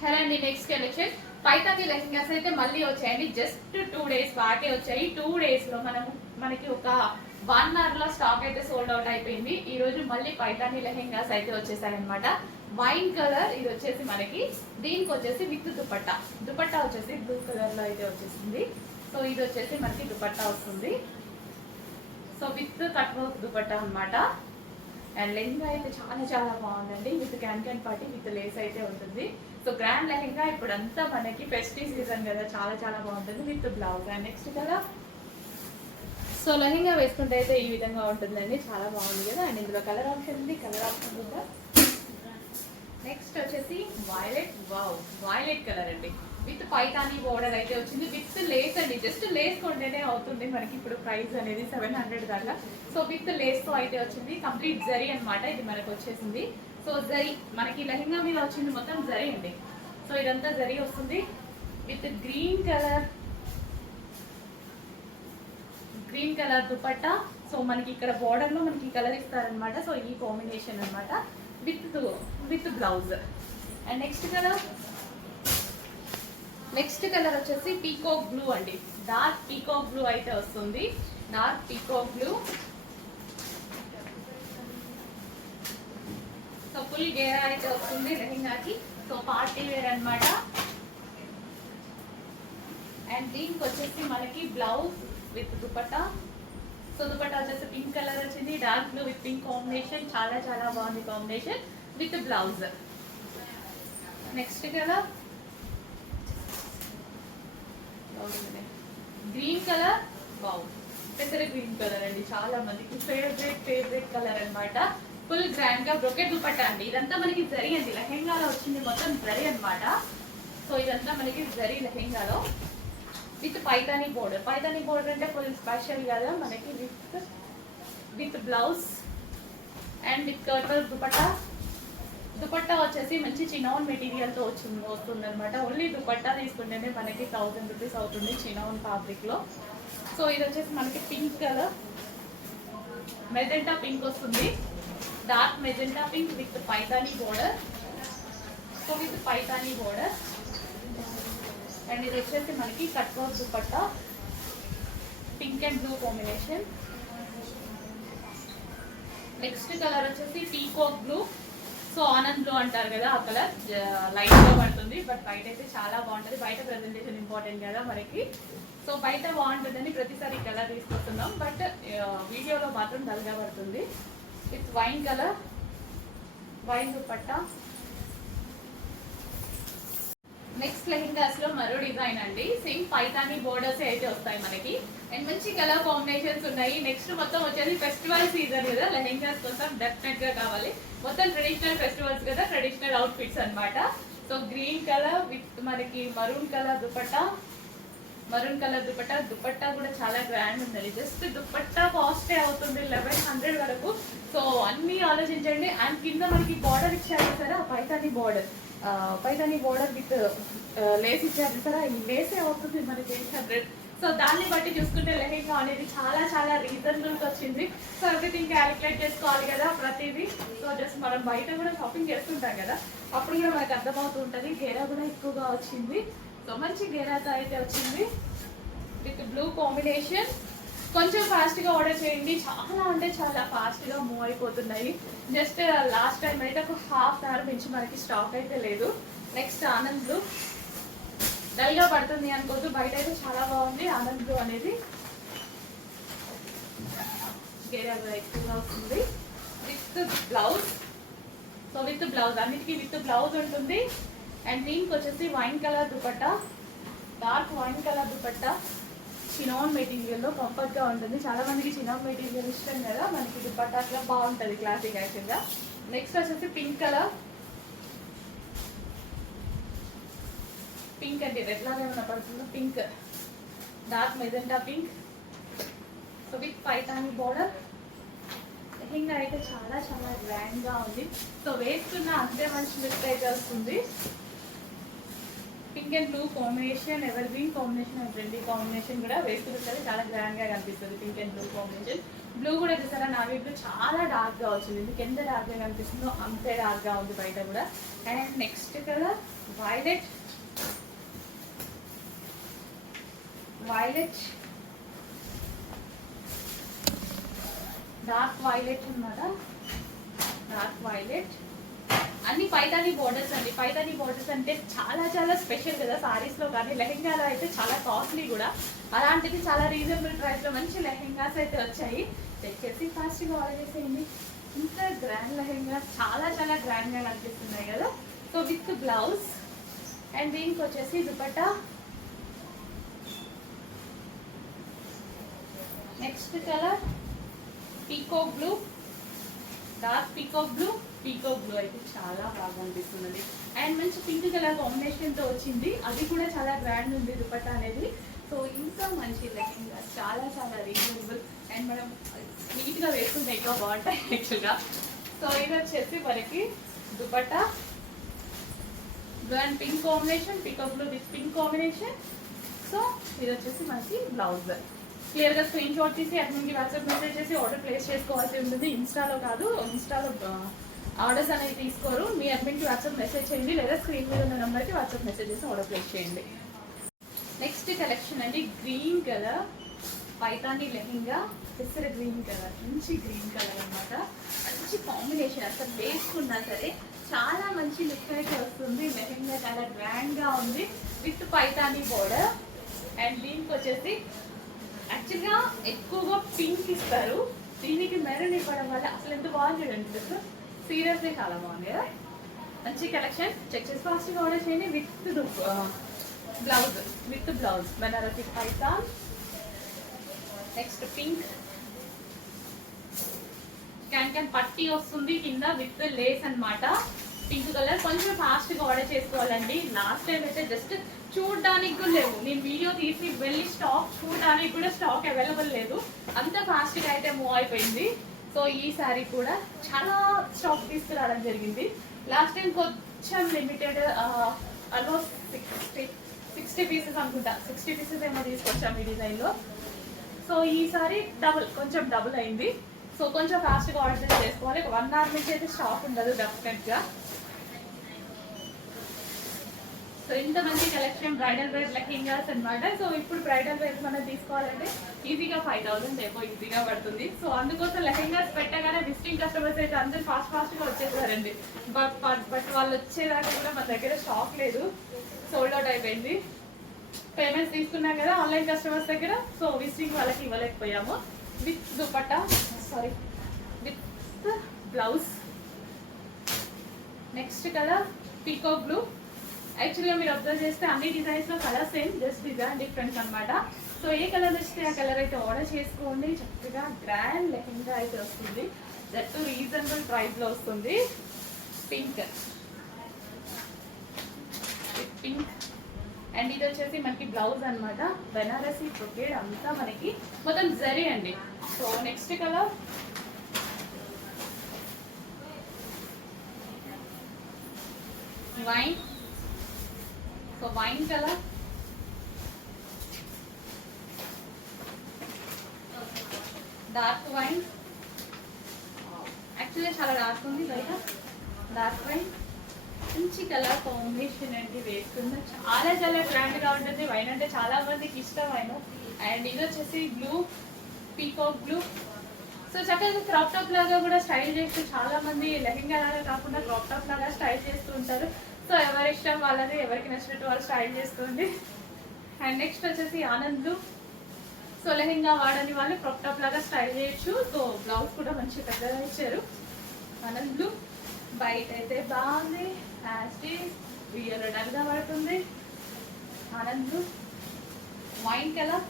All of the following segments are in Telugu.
హలో అండి, నెక్స్ట్ కలెక్షన్ పైతాని లెహంగాస్ అయితే మళ్ళీ వచ్చాయండి. జస్ట్ 2 days బాకే వచ్చాయి. 2 days లో మనకి ఒక 1 hour లో స్టాక్ అయితే సోల్డ్ అవుట్ అయిపోయింది. ఈ రోజు మళ్ళీ పైతాని లెహంగాస్ అయితే వచ్చేసాయన్నమాట. వైన్ కలర్ ఇది వచ్చేసి మనకి, దీనికి వచ్చేసి విత్ దుపట్టా వచ్చేసి బ్లూ కలర్ లో అయితే వచ్చేసింది. సో ఇది వచ్చేసి మనకి దుపట్టా వస్తుంది. So with cut work dupatta అనమాట. అండ్ లెహంగా అయితే చాలా బాగుందండి. With can party with lace అయితే ఉంటుంది. సో గ్రాండ్ లెహంగా ఇప్పుడు అంతా మనకి ఫెస్టివ్ సీజన్ కదా, చాలా బాగుంటుంది విత్ బ్లౌజ్. అండ్ నెక్స్ట్ కదా, సో లెహంగా వేసుకుంటే అయితే ఈ విధంగా ఉంటుందండి. చాలా బాగుంది కదా. అండ్ ఇందులో కలర్ ఆప్షన్ ఉంది, కలర్ ఆప్షన్ ఉందా. నెక్స్ట్ వచ్చేసి వైలెట్ కలర్ అండి. విత్ పైతానీ బోర్డర్ అయితే వచ్చింది. విత్ లేస్ అండి. జస్ట్ లేస్ కొంటేనే అవుతుంది మనకి ఇప్పుడు ప్రైస్ అనేది 700 దాకా. సో విత్ లేస్ తో అయితే వచ్చింది. కంప్లీట్ జరీ అనమాట ఇది మనకు వచ్చేసింది. సో జరీ మనకి లెహంగా మీద వచ్చింది మొత్తం జరీ అండి. సో ఇదంతా జరీ వస్తుంది with green colour dupatta. So మనకి ఇక్కడ బోర్డర్ లో మనకి కలర్ ఇస్తారనమాట. సో ఈ కాంబినేషన్ అనమాట with blouse. And next colour వచ్చేసి పీకాక్ బ్లూ అండి. డార్క్ పీకాక్ బ్లూ అయితే వస్తుంది. Dark peacock blue. So full గేరా అయితే వస్తుంది లెహంగాకి. సో పార్టీ వేర్ అనమాట. అండ్ దీనికి వచ్చేసి మనకి blouse with dupatta. So dupatta వచ్చేసి పింక్ కలర్ వచ్చింది. Dark blue with pink combination. చాలా బాగుంది combination with blouse. Next colour green colour. పెసర గ్రీన్ కలర్ అండి. చాలా మందికి ఫేవరెట్ కలర్ అనమాట. ఫుల్ గ్రాండ్ గా బ్రొకెట్ దుపట్టా అండి. ఇదంతా మనకి జరీ అండి. లెహంగాలో వచ్చింది మొత్తం జరీ అనమాట. సో ఇదంతా మనకి జరీ లెహంగాలో విత్ పైతానీ బోర్డర్ అంటే ఫుల్ స్పెషల్ కదా మనకి. విత్ బ్లౌజ్ అండ్ విత్ కర్టల్ దుపట్టా వచ్చేసి మంచి చినాన్ మెటీరియల్ తో వస్తుంది అనమాట. ఓన్లీ దుపట్టా తీసుకుంటేనే మనకి 1000 రూపీస్ అవుతుంది చినాన్ ఫ్యాబ్రిక్ లో. సో ఇది వచ్చేసి మనకి పింక్ కలర్, మెజెంటా పింక్ వస్తుంది. Dark magenta pink with Paithani border. So with Paithani border. And ఇది వచ్చేసి మనకి cut work dupatta, pink and blue combination. Next colour వచ్చేసి peacock blue. So Anand blue అంటారు కదా, ఆ కలర్ లైట్ గా పడుతుంది. బట్ బయట అయితే చాలా బాగుంటుంది. బయట ప్రెజెంటేషన్ ఇంపార్టెంట్ కదా మనకి. సో బయట బాగుంటుందని ప్రతిసారి కలర్ తీసుకొస్తున్నాం. బట్ వీడియోలో మాత్రం డల్ గా పడుతుంది. With wine colour, wine dupatta. Next lehengas లో మరో డిజైన్ అండి. సేమ్ పైతానీ బోర్డర్స్ అయితే వస్తాయి మనకి. అండ్ మంచి కలర్ కాంబినేషన్స్ ఉన్నాయి. నెక్స్ట్ మొత్తం వచ్చేసి ఫెస్టివల్ సీజన్ కదా, లెహంగాస్ కోసం డెఫినెట్ గా కావాలి. మొత్తం ట్రెడిషనల్ ఫెస్టివల్స్ కదా, ట్రెడిషనల్ అవుట్ ఫిట్స్ అనమాట. సో గ్రీన్ కలర్ విత్ మనకి మరూన్ కలర్ దుపట్టా. దుపట్టా కూడా చాలా గ్రాండ్ ఉందండి. జస్ట్ దుపట్టా కాస్ట్ అవుతుంది 1100 వరకు. సో అన్ని ఆలోచించండి. అండ్ కింద మనకి బార్డర్ ఇచ్చారు సరే, పైతానీ బోర్డర్ విత్ లేస్ ఇచ్చారు సరే, ఈ లేసే అవుతుంది మనకి 800. సో దాన్ని బట్టి చూసుకుంటే లెహంగా అనేది చాలా రీజనబుల్ గా వచ్చింది. సో ఎవ్రీథింగ్ క్యాలిక్యులేట్ చేసుకోవాలి కదా ప్రతిదీ. సో జస్ట్ మనం బయట కూడా షాపింగ్ చేస్తుంటాం కదా, అప్పుడు కూడా మనకు అర్థమవుతూ ఉంటుంది. గేరా కూడా ఎక్కువగా వచ్చింది. సో మంచి గేరాతో అయితే వచ్చింది విత్ బ్లూ కాంబినేషన్. కొంచెం ఫాస్ట్ గా ఆర్డర్ చేయండి. చాలా అంటే చాలా ఫాస్ట్ గా మూవ్ అయిపోతున్నాయి. జస్ట్ లాస్ట్ టైం అయితే ఒక ½ hour నుంచి మనకి స్టాక్ అయితే లేదు. Next Anand blue. డల్ గా పడుతుంది అనుకోవద్దు, బయట అయితే చాలా బాగుంది ఆనంద్ బ్లూ అనేది. గేరా ఎక్కువగా వస్తుంది with blouse. So with blouse, అన్నిటికీ విత్ బ్లౌజ్ ఉంటుంది. అండ్ దీనికి వచ్చేసి wine colour dupatta, dark wine colour dupatta. Chinon material లో కంఫర్ట్ గా ఉంటుంది. చాలా మందికి చినాన్ మెటీరియల్ ఇష్టం కదా, మనకి దుపట్టా అట్లా బాగుంటుంది క్లాసిక్ యాక్చువల్ గా. నెక్స్ట్ వచ్చేసి పింక్ కలర్. పింక్ అంటే రెడ్ లాగా ఏమైనా పడుతుందో pink, dark magenta pink. So with Paithani border. Lehenga అయితే చాలా గ్రాండ్ గా ఉంది. సో వేసుకున్న అంతే మంచి లుక్ అయితే వస్తుంది. Pink and blue combination, ever green combination and trendy combination కూడా వేసుకుంటే చాలా గ్రాండ్ గా కనిపిస్తుంది. Pink and blue combination blue కూడా చూసారా, నావీ బ్లూ చాలా డార్క్గా వచ్చింది. మీకు ఎంత డార్క్గా కనిపిస్తుందో అంతే డార్క్గా ఉంది బయట కూడా. And next colour violet, violet dark violet అన్నమాట, డార్క్ వైలెట్. అన్ని పైతాని బోర్డర్స్ అండి. పైతాని బోర్డర్స్ అంటే చాలా చాలా స్పెషల్ కదా సారీస్లో, కానీ లెహెంగాలో అయితే చాలా కాస్ట్లీ కూడా. అలాంటిది చాలా రీజనబుల్ ప్రైస్లో మంచి లెహెంగాస్ అయితే వచ్చాయి. చెక్ చేసి ఫాస్ట్గా ఆర్డర్ చేసేయండి. ఇంత గ్రాండ్ లెహెంగా చాలా చాలా గ్రాండ్గా కనిపిస్తున్నాయి కదా. సో విత్ బ్లౌజ్ అండ్ దీనికి వచ్చేసి dupatta. Next colour peacock blue, dark peacock blue. Peacock blue అయితే చాలా బాగా అనిపిస్తున్నది. అండ్ మంచి పింక్ కలర్ కాంబినేషన్తో వచ్చింది, అది కూడా చాలా గ్రాండ్ ఉంది దుపట్టా అనేది. సో ఇంకా మంచి లెహెంగా, చాలా చాలా రీజనబుల్ అండ్ మనం నీట్గా వేసుకుంటే ఎక్కువ బాగుంటాయి యాక్చువల్గా. సో ఇది వచ్చేసి మనకి dupatta blue and pink combination, peacock blue with pink combination. So ఇది వచ్చేసి మనకి బ్లౌజ్. క్లియర్గా స్క్రీన్ షాట్ తీసి అడ్మిన్కి వాట్సాప్ మెసేజ్ చేసి ఆర్డర్ ప్లేస్ చేసుకోవాల్సి ఉంటుంది. ఇన్స్టాలో కాదు, ఇన్స్టాలో ఆర్డర్స్ అనేవి తీసుకోరు. మీ అడ్మిన్కి వాట్సాప్ మెసేజ్ చేయండి, లేదా స్క్రీన్ మీద ఉన్న నెంబర్కి వాట్సాప్ మెసేజ్ చేసి ఆర్డర్ ప్లేస్ చేయండి. నెక్స్ట్ కలెక్షన్ అండి గ్రీన్ కలర్ పైతాని లెహెంగా, పెసర గ్రీన్ కలర్, మంచి గ్రీన్ కలర్ అనమాట. మంచి కాంబినేషన్, అసలు వేసుకున్నా సరే చాలా మంచి లుక్ అయితే వస్తుంది. లెహెంగా చాలా గ్రాండ్గా ఉంది విత్ పైతాని బోర్డర్. అండ్ దీనికి వచ్చేసి యాక్చువల్గా ఎక్కువగా పింక్ ఇస్తారు, దీనికి మెరూన్ ఇవ్వడం వల్ల అసలు ఎంత బాగుంది చూడండి. సీరియస్లీ చాలా బాగుంది కదా. మంచి కలెక్షన్, చెక్ చేసి ఫాస్ట్గా ఆర్డర్ చేయండి. With blouse Banarasi Python. Next pink can పట్టీ వస్తుంది కింద విత్ లేస్ అన్నమాట. పింక్ కలర్ కొంచెం ఫాస్ట్గా ఆర్డర్ చేసుకోవాలండి. లాస్ట్ టైం అయితే జస్ట్ చూడడానికి కూడా లేవు, నేను వీడియో తీసి వెళ్ళి స్టాక్ చూడడానికి కూడా స్టాక్ అవైలబుల్ లేదు, అంత ఫాస్ట్గా అయితే మూవ్ అయిపోయింది. సో ఈ సారీ కూడా చాలా స్టాక్ తీసుకురావడం జరిగింది. లాస్ట్ టైం కొంచెం లిమిటెడ్, ఆల్మోస్ట్ 60 పీసెస్ అనుకుంటా, 60 పీసెస్ ఏమో తీసుకొచ్చాం ఈ డిజైన్లో. సో ఈసారి కొంచెం డబుల్ అయింది. సో కొంచెం ఫాస్ట్గా ఆర్డర్ చేసుకోవాలి. 1 hour నుంచి అయితే స్టాక్ ఉండదు డెఫినెట్గా. సో ఇంత మంచి కలెక్షన్ బ్రైడల్ వేర్ లెహెంగాస్ అనమాట. సో ఇప్పుడు బ్రైడల్ వేర్ మనం తీసుకోవాలంటే ఈజీగా 5000 ఏమో ఈజీగా పడుతుంది. సో అందుకోసం లెహెంగాస్ పెట్టగానే విజిటింగ్ కస్టమర్స్ అయితే అందరు ఫాస్ట్గా వచ్చేసారండి. బట్ వాళ్ళు వచ్చేదాకా కూడా మన దగ్గర స్టాక్ లేదు, సోల్డ్ అవుట్ అయిపోయింది. పేమెంట్స్ తీసుకున్నాం కదా ఆన్లైన్ కస్టమర్స్ దగ్గర, సో విజిటింగ్ వాళ్ళకి ఇవ్వలేకపోయాము. With dupatta, sorry with blouse. Next colour peacock blue. యాక్చువల్గా మీరు అబ్జర్వ్ చేస్తే అన్ని డిజైన్స్లో colour same, just design difference అనమాట. సో ఏ కలర్ వస్తే ఆ కలర్ అయితే ఆర్డర్ చేసుకోండి. చక్కగా గ్రాండ్ లెహెంగా అయితే వస్తుంది, దట్ రీజనబుల్ ప్రైస్లో వస్తుంది. పింక్ పింక్ అండ్ ఇది వచ్చేసి మనకి బ్లౌజ్ అనమాట. బెనారసి బ్రొకేడ్ అంతా మనకి మొత్తం జరీ అండి. So next colour wine. So wine colour, dark wine. Actually చాలా డార్క్ ఉంది బయట. డార్క్ వైన్ మంచి కలర్ కాంబినేషన్ అండి, వేసుకుంటే చాలా చాలా గ్రాండ్గా ఉంటుంది. వైన్ అంటే చాలా మందికి ఇష్టం వైన్. అండ్ ఇది వచ్చేసి బ్లూ, పీకాక్ బ్లూ. సో చక్కగా క్రాప్ టాప్ లాగా కూడా స్టైల్ చేస్తూ చాలా మంది లెహెంగా లాగా కాకుండా క్రాప్ టాప్ లాగా స్టైల్ చేస్తూ ఉంటారు. సో ఎవరి ఇష్టం వాళ్ళది, ఎవరికి నచ్చినట్టు వాళ్ళు స్టైల్ చేస్తుంది. అండ్ నెక్స్ట్ వచ్చేసి ఆనంద్ బ్లూ. సో లెహెంగా వాడని వాళ్ళు క్రాప్ టాప్ లాగా స్టైల్ చేయొచ్చు. సో బ్లౌజ్ కూడా మంచి పెద్దగా ఇచ్చారు. ఆనంద్ బ్లూ బయట అయితే బాగుంది, రియల్ డల్గా పడుతుంది. Anand blue wine colour,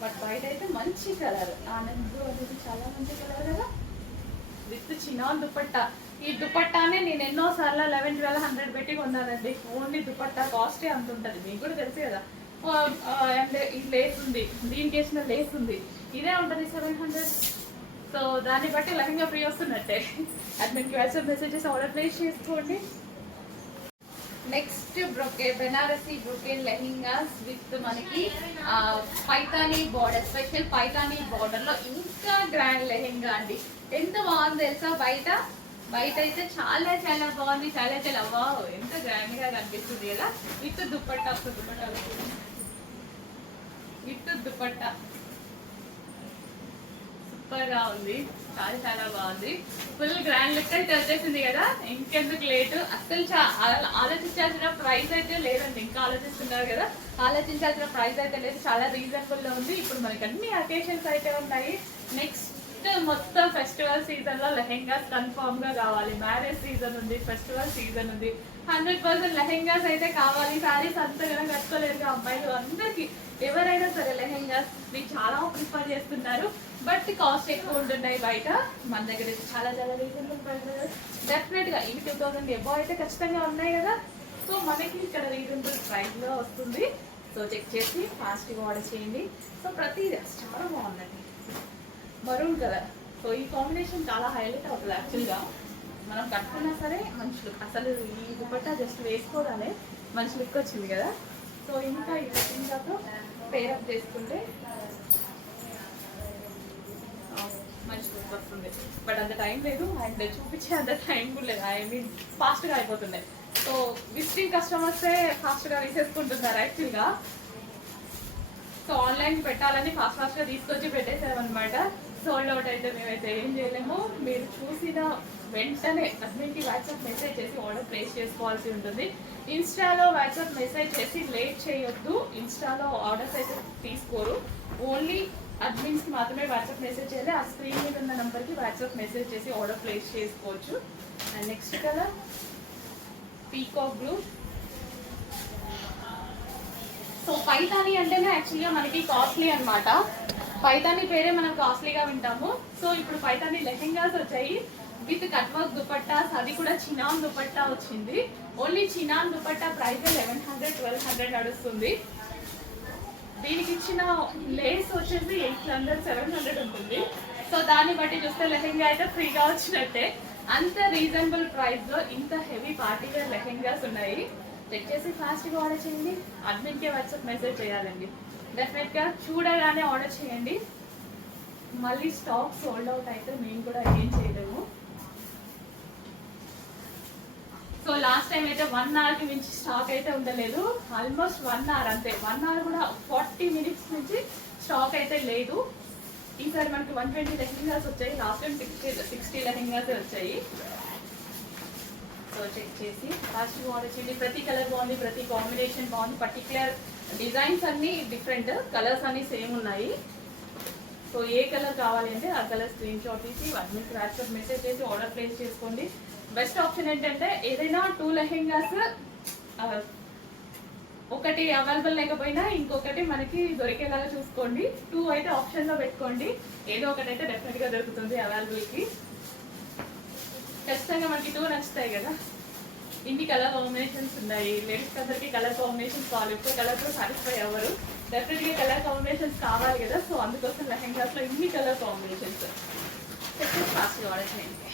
but బయట అయితే మంచి కలర్. ఆనంద్ బ్లూ అనేది చాలా మంచి కలర్ కదా, విత్ చిన్న దుపట్టా. ఈ దుపట్టానే నేను ఎన్నోసార్లు 1100-1200 పెట్టి కొన్నానండి. ఓన్లీ దుపట్టా కాస్టే అంత ఉంటుంది, మీకు కూడా తెలుసు కదా. అండ్ ఈ లేస్ ఉంది, దీనికి వేసిన లేస్ ఉంది, ఇదే ఉంటుంది 700. సో దాన్ని బట్టి లెహంగా ఫ్రీ వస్తున్నట్టే. అడ్మిన్కి వాట్సాప్ మెసేజెస్ ఆర్డర్ ప్లేస్ చేసుకోండి. Next brocade Banarasi brocade lehengas with మనకి Paithani border, special Paithani border లో ఇంకా గ్రాండ్ లెహెంగా అండి. ఎంత బాగుంది తెలుసా, బయట అయితే చాలా చాలా బాగుంది, చాలా చాలా వావ్, ఎంత గ్రాండ్ గా కనిపిస్తుంది కదా. With dupatta, with dupatta super గా ఉంది, చాలా చాలా బాగుంది. ఫుల్ గ్రాండ్ లుక్ అయితే వచ్చేసింది కదా. ఇంకెందుకు లేటు, అస్సలు ఆలోచించాల్సిన ప్రైస్ అయితే లేదండి. ఇంకా ఆలోచిస్తున్నారు కదా, ఆలోచించాల్సిన ప్రైస్ అయితే లేదు, చాలా రీజనబుల్ లో ఉంది. ఇప్పుడు మనకి అన్ని అకేషన్స్ అయితే ఉన్నాయి. నెక్స్ట్ మొత్తం ఫెస్టివల్ సీజన్ లో లెహెంగాస్ కన్ఫర్మ్ గా కావాలి. మ్యారేజ్ సీజన్ ఉంది, ఫెస్టివల్ సీజన్ ఉంది, 100% లెహెంగాస్ అయితే కావాలి. శారీస్ అంతగా కట్టుకోలేదు అమ్మాయిలు, అందరికి ఎవరైనా సరే లెహెంగాస్ చాలా ప్రిఫర్ చేస్తున్నారు. బట్ కాస్ట్ ఎక్కువ ఉంటున్నాయి బయట, మన దగ్గర అయితే చాలా చాలా రీజనబుల్ ప్రైస్. డెఫినెట్ గా ఇవి 2000 ఎబో అయితే ఖచ్చితంగా ఉన్నాయి కదా. సో మనకి ఇక్కడ రీజనబుల్ ప్రైస్ లో వస్తుంది. సో చెక్ చేసి ఫాస్ట్ గా ఆర్డర్ చేయండి. సో ప్రతిదీ చాలా బాగుందండి, మరూన్ కలర్. సో ఈ కాంబినేషన్ చాలా హైలైట్ అవుతుంది యాక్చువల్గా. మనం కట్టుకున్నా సరే మంచి లుక్, అసలు ఈ దుపట్టా జస్ట్ వేసుకోగానే మంచి లుక్ వచ్చింది కదా. సో ఇంకా ఈ లెహంగాతో పేరప్ చేసుకుంటే మంచి లుక్ వస్తుంది. బట్ అంత టైం లేదు అండ్ చూపించే అంత టైం కూడా లేదు. ఐ మీన్ ఫాస్ట్గా అయిపోతుంది. సో విజిటింగ్ కస్టమర్సే ఫాస్ట్గా తీసేసుకుంటున్నారు యాక్చువల్గా. సో ఆన్లైన్ పెట్టాలని ఫాస్ట్గా తీసుకొచ్చి పెట్టేసామన్నమాట. సోల్డ్ అవుట్ అయితే మేమైతే ఏం చేయలేము. మీరు చూసిన వెంటనే అడ్మిన్కి వాట్సాప్ మెసేజ్ చేసి ఆర్డర్ ప్లేస్ చేసుకోవాల్సి ఉంటుంది. ఇన్స్టాలో వాట్సాప్ మెసేజ్ చేసి లేట్ చేయొద్దు. ఇన్స్టాలో ఆర్డర్స్ అయితే తీసుకోరు, ఓన్లీ అడ్మిన్స్కి మాత్రమే వాట్సాప్ మెసేజ్ చేయాలి. ఆ స్క్రీన్ మీద ఉన్న నెంబర్కి వాట్సాప్ మెసేజ్ చేసి ఆర్డర్ ప్లేస్ చేసుకోవచ్చు. And next colour peacock blue. So Paithani అంటేనే యాక్చువల్గా మనకి కాస్ట్లీ అనమాట. పైతానీ పేరే మనం కాస్ట్లీగా వింటాము. సో ఇప్పుడు పైతానీ లెహెంగాస్ వచ్చాయి విత్ కట్ వర్క్ దుపట్టాస్, అది కూడా చినాన్ దుపట్టా వచ్చింది. ఓన్లీ చినాన్ దుపట్టా ప్రైస్ 1100-1200 నడుస్తుంది. దీనికి ఇచ్చిన లేస్ వచ్చేసి 800-700 ఉంటుంది. సో దాన్ని బట్టి చూస్తే లెహెంగా అయితే ఫ్రీగా వచ్చినట్టే. అంత రీజనబుల్ ప్రైస్ లో ఇంత హెవీ పార్టీ వేర్ లెహెంగాస్ ఉన్నాయి. చెక్ చేసి ఫాస్ట్గా ఆర్డర్ చేయండి. అడ్మిన్కే వాట్సాప్ మెసేజ్ చేయాలండి. డెఫినెట్గా చూడగానే ఆర్డర్ చేయండి. మళ్ళీ స్టాక్ సోల్డ్ అవుట్ అయితే మేము కూడా ఏం చేయలేము. సో లాస్ట్ టైం అయితే 1 అవర్కి మించి స్టాక్ అయితే ఉండలేదు. ఆల్మోస్ట్ 1 అవర్ అంతే, 1 అవర్ కూడా 40 మినిట్స్ నుంచి స్టాక్ అయితే లేదు. ఈసారి మనకి 120 లెహెంగాస్ వచ్చాయి. లాస్ట్ టైం 60 లెహెంగాస్ వచ్చాయి. సో చెక్ చేసి ఫాస్ట్ ఆర్డర్ చేయండి. ప్రతి కలర్ బాగుంది, ప్రతి కాంబినేషన్ బాగుంది. పర్టికులర్ డిజైన్స్ అన్ని డిఫరెంట్, కలర్స్ అన్ని సేమ్ ఉన్నాయి. సో ఏ కలర్ కావాలి అంటే ఆ కలర్ స్క్రీన్ షాట్ తీసి అడ్మిన్కి వాట్సాప్ మెసేజ్ చేసి ఆర్డర్ ప్లేస్ చేసుకోండి. బెస్ట్ ఆప్షన్ ఏంటంటే ఏదైనా 2 లెహెంగాస్ ఒకటి అవైలబుల్ లేకపోయినా ఇంకొకటి మనకి దొరికేలాగా చూసుకోండి. 2 అయితే ఆప్షన్లో పెట్టుకోండి, ఏదో ఒకటి అయితే డెఫినెట్గా దొరుకుతుంది అవైలబుల్కి. ఖచ్చితంగా మనకి 2 నచ్చుతాయి కదా. ఇన్ని కలర్ కాంబినేషన్స్ ఉన్నాయి. లేడీస్ అందరికి కలర్ కాంబినేషన్స్ కావాలి, ఎక్కువ కలర్తో సాటిస్ఫై అవ్వరు. డెఫినెట్గా కలర్ కాంబినేషన్స్ కావాలి కదా. సో అందుకోసం లెహెంగాస్లో ఇన్ని కలర్ కాంబినేషన్స్. ఫాస్ట్గా ఆర్డర్ చేయండి.